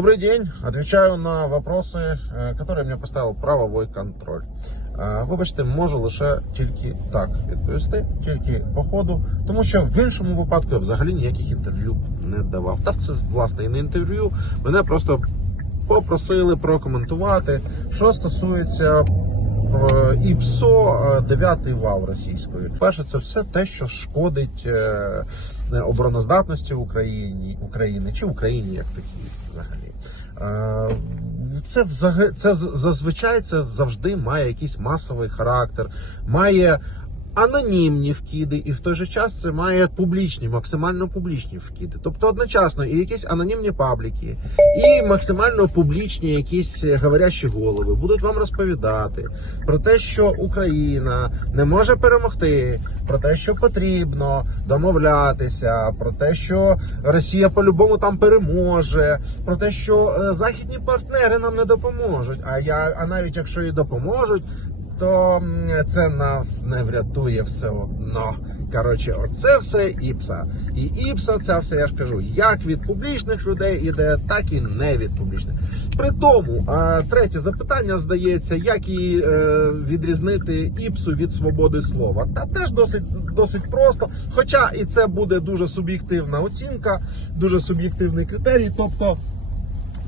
Добрый день. Отвечаю на вопросы, э, которые мне поставил правовой контроль. Е, Вибачте, можу лише тільки так відповісти, тільки по ходу, тому що в іншому випадку я взагалі ніяких інтерв'ю не давав. Та це власне і не інтерв'ю. Мене просто попросили прокоментувати, що стосується е, ІПСО е, дев'ятий вал російської. Перше, це все те, що шкодить е, обороноздатності України, України чи Україні як такій взагалі. Е, Це це зазвичай це завжди має якийсь масовий характер, має анонімні вкиди, і в той же час це має публічні, максимально публічні вкиди. Тобто одночасно і якісь анонімні пабліки, і максимально публічні якісь говорящі голови будуть вам розповідати про те, що Україна не може перемогти, про те, що потрібно домовлятися, про те, що Росія по-любому там переможе, про те, що е, західні партнери нам не допоможуть. А я, а навіть якщо і допоможуть, то це нас не врятує все одно. Коротше, оце все іпса. І іпса, це все я ж кажу, як від публічних людей іде, так і не від публічних. При тому, третє запитання здається, як і е, відрізнити іпсу від свободи слова. Та теж досить досить просто. Хоча і це буде дуже суб'єктивна оцінка, дуже суб'єктивний критерій. Тобто.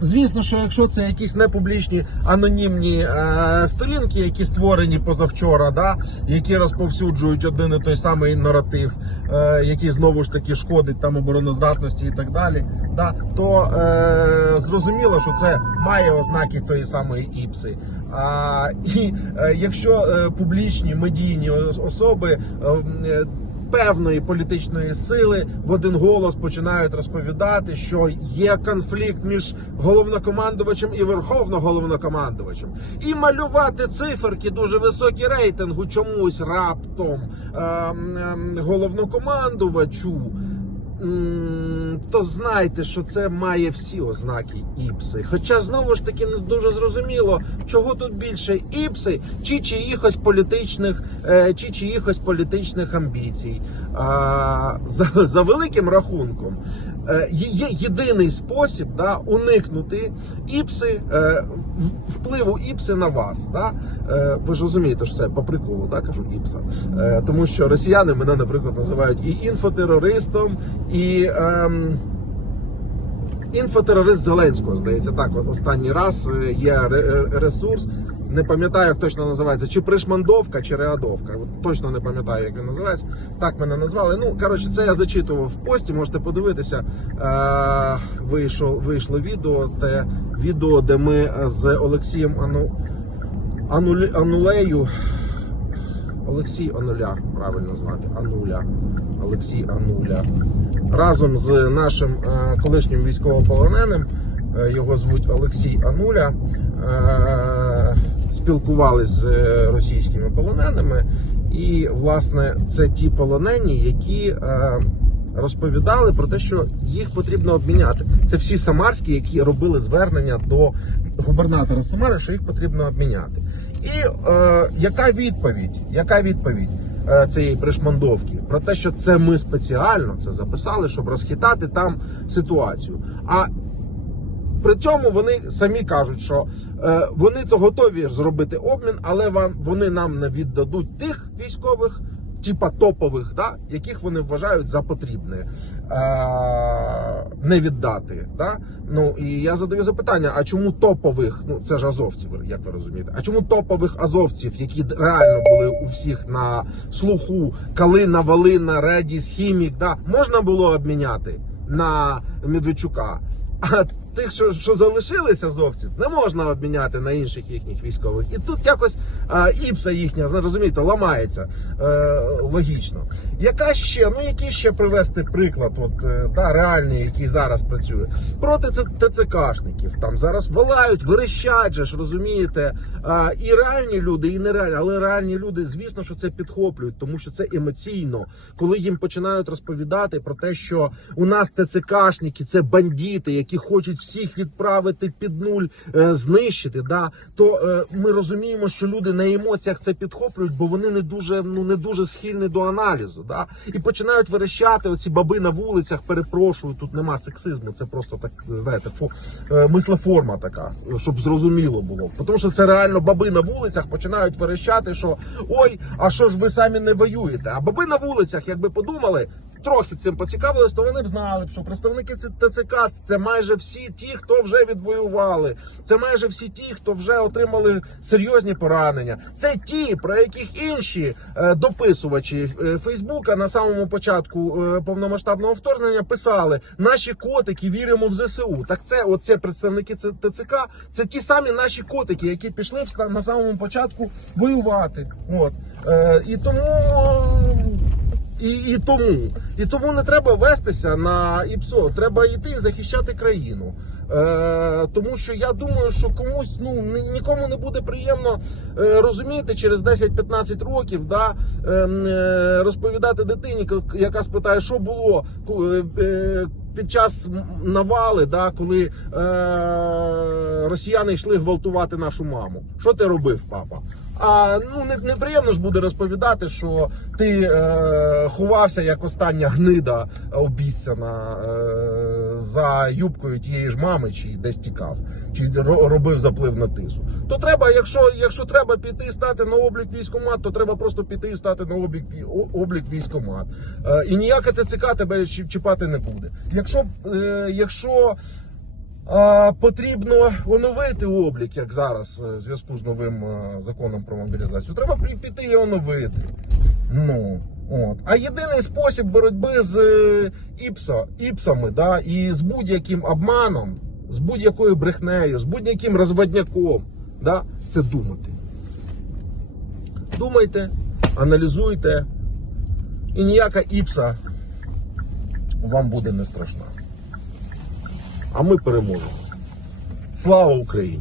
Звісно, що якщо це якісь непублічні анонімні е, сторінки, які створені позавчора, да, які розповсюджують один і той самий наратив, е, який знову ж таки шкодить там обороноздатності і так далі, да, то е, зрозуміло, що це має ознаки тої самої іпси. А, і е, якщо е, публічні медійні особи е, е, певної політичної сили в один голос починають розповідати, що є конфлікт між головнокомандувачем і верховноголовнокомандувачем. І малювати циферки дуже високі рейтингу чомусь раптом е, е, головнокомандувачу. То знайте, що це має всі ознаки іпси. Хоча знову ж таки не дуже зрозуміло, чого тут більше іпси, чи чиїхось політичних, е, чи чиїхось політичних амбіцій. А, за, за великим рахунком, є є єдиний спосіб да, уникнути іпси, е, впливу іпси на вас. Да? Е, ви ж розумієте, що це по приколу, да, кажу іпса. Е, тому що росіяни мене, наприклад, називають і інфотерористом, і. Ем, Інфотерорист Зеленського, здається, так. Останній раз е, є ре- е, ресурс. Не пам'ятаю, як точно називається, чи Пришмандовка, чи Реадовка. От точно не пам'ятаю, як він називається. Так мене назвали. Ну, коротше, це я зачитував в пості, можете подивитися. Е, вийшло, вийшло відео, те відео, де ми з Олексієм Ану, Анулі, Анулею. Олексій Ануля, правильно звати. Ануля. Олексій Ануля. Разом з нашим е, колишнім військовополоненим, його звуть Олексій Ануля, е, спілкувалися з е, російськими полоненими. І, власне, це ті полонені, які е, розповідали про те, що їх потрібно обміняти. Це всі самарські, які робили звернення до губернатора Самари, що їх потрібно обміняти. І е, яка відповідь? Яка відповідь е, цієї пришмандовки? Про те, що це ми спеціально це записали, щоб розхитати там ситуацію. А при цьому вони самі кажуть, що е, вони то готові зробити обмін, але вам вони нам не віддадуть тих військових, типа топових, да, яких вони вважають за потрібне е, не віддати. Да? Ну і я задаю запитання: а чому топових? Ну це ж азовці, як ви розумієте? А чому топових азовців, які реально були у всіх на слуху, Калина, Валина, Редіс, Хімік, да, можна було обміняти на Медведчука? А тих, що, що залишилися азовців, не можна обміняти на інших їхніх військових. І тут якось а, іпса їхня, розумієте, ламається е, логічно. Яка ще, ну який ще привести приклад, от е, да, реальний, який зараз працює проти ТЦКшників. Там зараз волають, верещать же ж, розумієте. А, і реальні люди, і нереальні, але реальні люди, звісно, що це підхоплюють, тому що це емоційно, коли їм починають розповідати про те, що у нас ТЦКшники це бандити, які хочуть всіх відправити під нуль, е, знищити. Да, то е, ми розуміємо, що люди люди на емоціях це підхоплюють, бо вони не дуже ну не дуже схильні до аналізу. Да? І починають верещати оці баби на вулицях. Перепрошую, тут нема сексизму. Це просто так знаєте, фо, е, мислеформа така, щоб зрозуміло було. Тому що це реально баби на вулицях починають верещати, що ой, а що ж ви самі не воюєте? А баби на вулицях, якби подумали. Трохи цим поцікавились, то вони б знали, що представники ТЦК це майже всі ті, хто вже відвоювали. Це майже всі ті, хто вже отримали серйозні поранення. Це ті, про яких інші е, дописувачі е, Фейсбука на самому початку е, повномасштабного вторгнення писали: наші котики віримо в ЗСУ. Так це оце представники ТЦК, це ті самі наші котики, які пішли на самому початку воювати. От і тому. І, і тому і тому не треба вестися на ІПСО, треба йти і захищати країну. Е, тому що я думаю, що комусь ну ні- нікому не буде приємно е, розуміти через 10-15 років, да, е, е, розповідати дитині, яка спитає, що було е, е, під час навали, да, коли е, росіяни йшли гвалтувати нашу маму. Що ти робив, папа? А ну не, неприємно ж буде розповідати, що ти е, ховався як остання гнида обіцяна е, за юбкою тієї ж мами, чи десь тікав, чи робив заплив на тису. То треба, якщо, якщо треба піти і стати на облік військомат, то треба просто піти і стати на облік, облік військомат. Е, і ніяке ТЦК тебе чіпати не буде. Якщо, е, якщо потрібно оновити облік, як зараз, е, в зв'язку з новим е, законом про мобілізацію. Треба пі- піти і оновити. Ну, от. А єдиний спосіб боротьби з е, іпса, іпсами, да, і з будь-яким обманом, з будь-якою брехнею, з будь-яким розводняком, да, це думати. Думайте, аналізуйте, і ніяка іпса вам буде не страшна. А ми переможемо. Слава Україні!